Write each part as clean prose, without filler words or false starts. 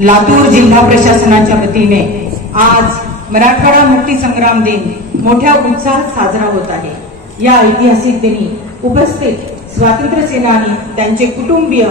लातूर जिल्हा प्रशासनाच्या वतीने आज मराठवाडा मुक्ती संग्राम दिन मोठ्या उत्साहात साजरा होत आहे। या ऐतिहासिक दिनी उपस्थित स्वातंत्र्य सेनानी, त्यांचे कुटुंबीय,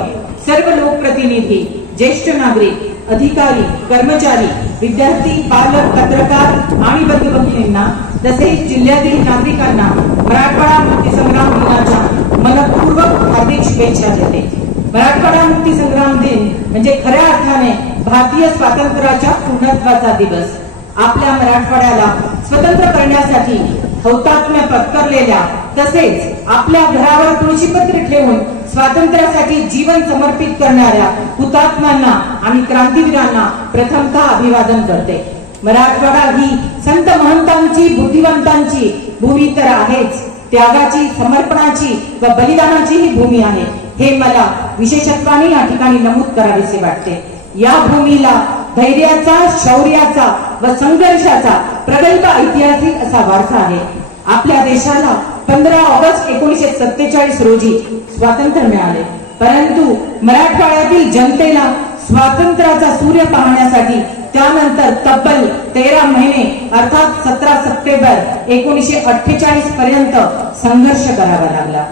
सर्व लोकप्रतिनिधी, ज्येष्ठ नागरिक, अधिकारी, कर्मचारी, विद्यार्थी, पालक, पत्रकार आणि बंधू-भगिनींना तसेच जिल्ह्यातील नागरिकांना मराठवाडा मुक्ती संग्राम दिनाच्या मनपूर्वक हार्दिक शुभेच्छा देते। मराठवाडा मुक्ती संग्राम दिन म्हणजे खऱ्या अर्थाने भारतीय स्वातंत्र्याच्या पूर्णत्वाचा दिवस। आपल्या मराठवाड्याला स्वतंत्र करण्यासाठी हौतात्म्य पत्करलेल्या तसेच आपल्या घरावर तुळशीपत्र ठेवून स्वातंत्र्यासाठी जीवन समर्पित करणाऱ्या हुतात्म्यांना आणि क्रांतीवीरांना प्रथमतः अभिवादन करते। मराठवाडा ही संत महंतांची, बुद्धिवंतांची भूमी तर आहेच, त्यागाची, समर्पणाची व बलिदानाची ही भूमी आहे, हे मला विशेषत्वाने या ठिकाणी नमूद करावेसे वाटते। या भूमीला धैर्याचा, शौर्याचा व संघर्षाचा प्रगल्भ ऐतिहासिक असा वारसा आहे। आपल्या देशाला 15 ऑगस्ट 1947 रोजी स्वातंत्र्य मिळाले, परंतु मराठवाड्यातील जनतेला स्वातंत्र्याचा सूर्य पाहण्यासाठी त्यानंतर तब्बल 13 महिने अर्थात 17 सप्टेंबर 1948 पर्यंत संघर्ष करावा लागला।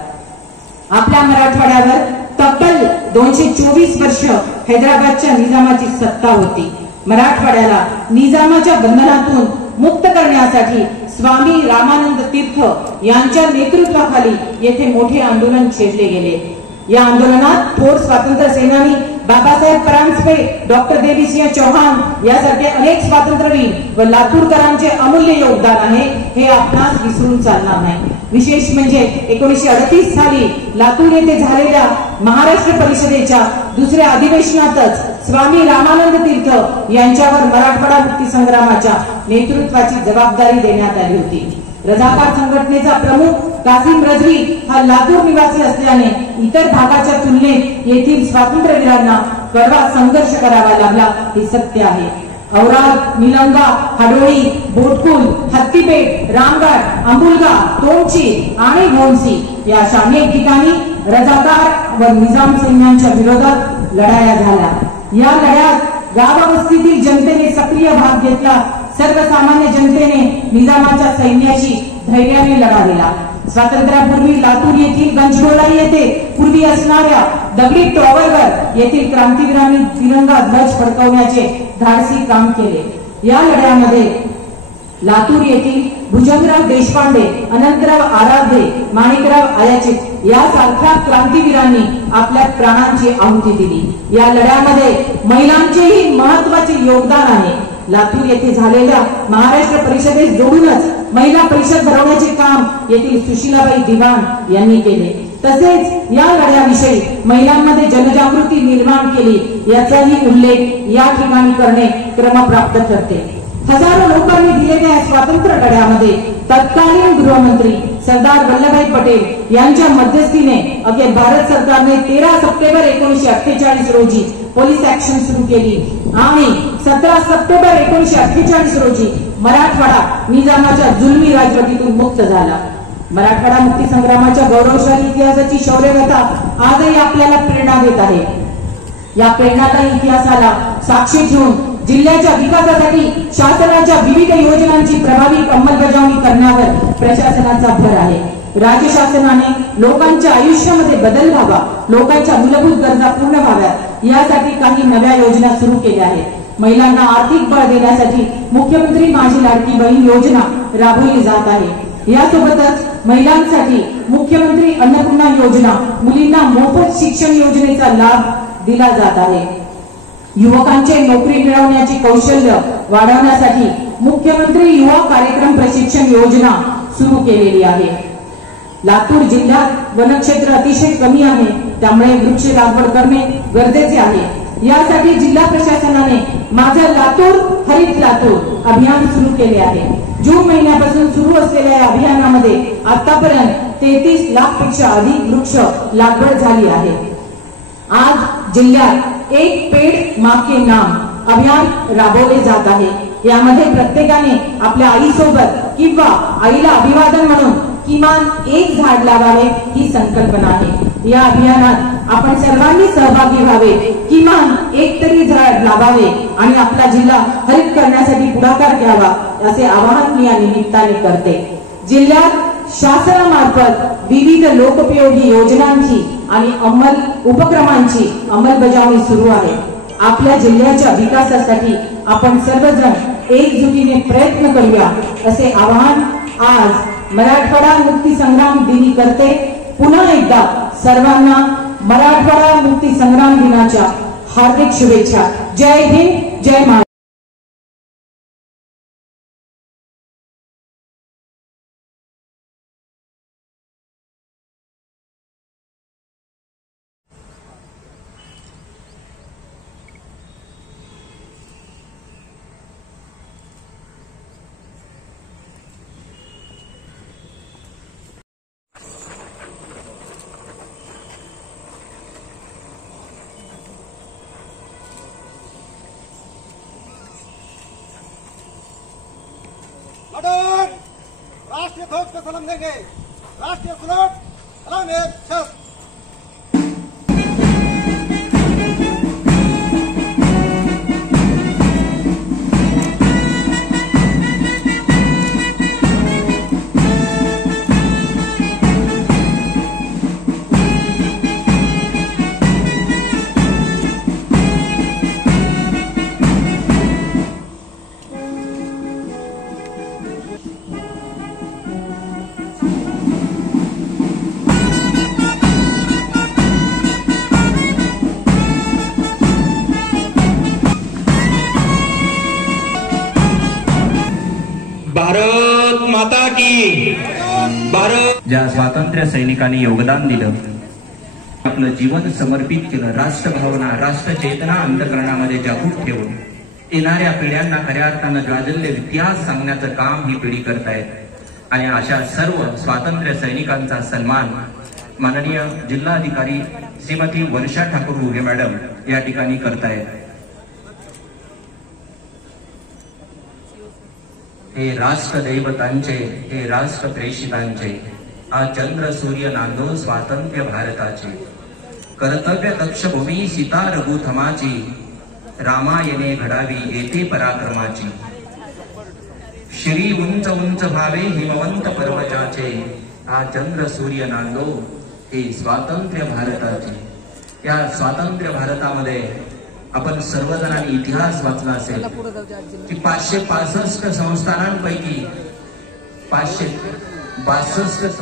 आपल्या मराठवाड्यावर तब्बल 224 वर्ष हैदराबादच्या निजामाची सत्ता होती। मराठवाड्याला निजामाच्या बंधनातून मुक्त करण्यासाठी स्वामी रामानंद तीर्थ यांच्या नेतृत्वाखाली येथे मोठे आंदोलन छेडले गेले। या आंदोलनात थोर स्वातंत्र्य सेनानी बाबासाहेब परांजपे, डॉक्टर देवीसिंह चौहान यासारखे अनेक स्वातंत्र्यवीर व लातूरकरांचे अमूल्य योगदान आहे, हे आपणास विसरून चालणार नाही। विशेष म्हणजे 1938 साली लातूर येथे झालेल्या महाराष्ट्र परिषदेच्या दुसऱ्या अधिवेशनातच स्वामी रामानंद तीर्थ यांच्यावर मराठवाडा मुक्ती संग्रामाच्या नेतृत्वाची जबाबदारी देण्यात आली होती। रजाकार संघटनेचा प्रमुख कासिम रजवी हा लातूर निवासी असल्याने इतर भागाच्या तुलनेत येथील स्वातंत्र्यवीरांना कडवा संघर्ष करावा लागला, हे सत्य आहे। औराद, निलंगा, हाडोळी, बोटकुल, हत्तीपेठ, रामगड, अंबुलगा, तोंडची आणि घोणसी या अनेक ठिकाणी रजाकार व निजाम सैन्यांच्या विरोधात लढाया झाल्या। या लढ्यात गावावस्तीतील जनतेने सक्रिय भाग घेतला। सर्वसामान्य जनतेने निजामाच्या सैन्याशी धैर्याने लढा दिला। स्वातंत्र्यापूर्वी लातूर येथील गंजगोलाई येथे पूर्वी असणाऱ्या दगडी टॉवरवर येथील क्रांतीवीरांनी तिरंगा ध्वज फडकवण्याचे धाडसी काम केले। या लढ्यामध्ये लातूर येथील भुजंगराव देशपांडे, अनंतराव आराध्य, माणिकराव आयाचित यासारख्या क्रांतीवीरांनी आपल्या प्राणांची आहुती दिली। या लढ्यामध्ये महिलांचेही महत्वाचे योगदान आहे। लातूर येथे झालेल्या महाराष्ट्र परिषदेस जोडूनच महिला परिषद भरवण्याचे काम येथील सुशीलाबाई दिवाण यांनी केले। तसेच या लढ्याविषयी महिलांमध्ये जनजागृती निर्माण केली, याचाही उल्लेख या ठिकाणी करणे क्रमप्राप्त ठरते। हजारो लोकांनी दिलेल्या स्वातंत्र्य लढ्यामध्ये तत्कालीन गृहमंत्री सरदार वल्लभभाई पटेल यांच्या मध्यस्थीने अखेर भारत सरकारने 13 सप्टेंबर 1948 रोजी पोलीस ऍक्शन सुरू केली आणि 17 सप्टेंबर 1948 रोजी मराठवाडा निजामाच्या जुलमी राजवटीतून मुक्त झाला। मराठवाडा मुक्ती संग्रामाच्या गौरवशाली इतिहासाची शौर्यगाथा आजही आपल्याला प्रेरणा देत आहे। या प्रेरणादायी इतिहासाला साक्षी ठेवून जिल्ह्याच्या विकासासाठी शासनाच्या विविध योजनांची प्रभावी अंमलबजावणी करण्यावर प्रशासनाचा भर आहे। राज्य शासनाने लोकांच्या आयुष्यामध्ये बदल व्हावा, लोकांच्या मूलभूत गरजा पूर्ण व्हाव्यात यासाठी काही नव्या योजना सुरू केल्या आहेत। महिलांना आर्थिक बळ देण्यासाठी मुख्यमंत्री माझी लाडकी बहीण योजना राबवली जात आहे। यासोबतच महिलांसाठी मुख्यमंत्री अन्नपूर्णा योजना, मुलींना मोफत शिक्षण योजनेचा लाभ दिला जात आहे। युवकांचे नोकरी मिळवण्याचे कौशल्य वाढवण्यासाठी मुख्यमंत्री युवा कार्यक्रम प्रशिक्षण योजना सुरू केलेली आहे। लातूर जिल्ह्यात वनक्षेत्र अतिशय कमी आहे, त्यामुळे वृक्ष लागवड करणे गरजेचे आहे। यासाठी जिल्हा प्रशासनाने माझं लातूर हरित लातूर अभियान सुरू केले आहे। जून महिन्यापासून सुरू असलेल्या या अभियानामध्ये आतापर्यंत 33 लाखपेक्षा अधिक वृक्ष लागवड झाली आहे। आज जिल्ह्यात एक पेड मां के नाम अभियान राबवले जात आहे। यामध्ये प्रत्येकाने आपल्या आईसोबत किंवा आईला अभिवादन म्हणून किमान एक झाड लावावे ही संकल्पना आहे। या अभियानात आपण सर्वांनी सहभागी व्हावे, किमान एक तरी झाड लावावे आणि आपला जिल्हा हरित करण्यासाठी पुढाकार घ्यावा असे आवाहन मी या निमित्ताने करते। जिल्ह्यात शासनामार्फत विविध लोकोपयोगी योजनांची आणि उपक्रमांची अंमलबजावणी सुरू आहे। आपल्या जिल्ह्याच्या विकासासाठी आपण सर्वजण एकजुटीने प्रयत्न करूया असे आवाहन आज मराठवाडा मुक्ती संग्राम दिनी करते। पुन्हा एकदा सर्वांना मराठवाडा मुक्ती संग्राम दिनाच्या हार्दिक शुभेच्छा। जय हिंद, जय महाराष्ट्र। राष्ट्रीय ध्वज को सलाम देंगे। राष्ट्रीय सलाम सलाम एक शब्द। भारत माता की भारत। ज्या स्वातंत्र्य सैनिकांनी योगदान दिलं, आपलं जीवन समर्पित केलं, राष्ट्रभावना राष्ट्र चेतना अंतःकरणामध्ये जागृत ठेवून येणाऱ्या पिढ्यांना खऱ्या अर्थानं जाज्वल्य इतिहास सांगण्याचं काम ही पिढी करतायत। आणि अशा सर्व स्वातंत्र्य सैनिकांचा सन्मान माननीय जिल्हाधिकारी श्रीमती वर्षा ठाकूर घुगे मॅडम या ठिकाणी करतायत। हे राष्ट्र दैवतांचे, हे राष्ट्र प्रेषितांचे, हा चंद्र सूर्य नांदो स्वातंत्र्य भारताचे। कर्तव्य दक्ष भूमी सीता रघुथमाची, रामायणे घडावी येथे पराक्रमाची। श्री उंच उंच भावे हिमवंत पर्वताचे, हा चंद्र सूर्य नांदो हे स्वातंत्र्य भारताचे। या स्वातंत्र्य भारतामध्ये आपण सर्वजणांनी इतिहास वाचला असेल की 565 संस्थानांपैकी 562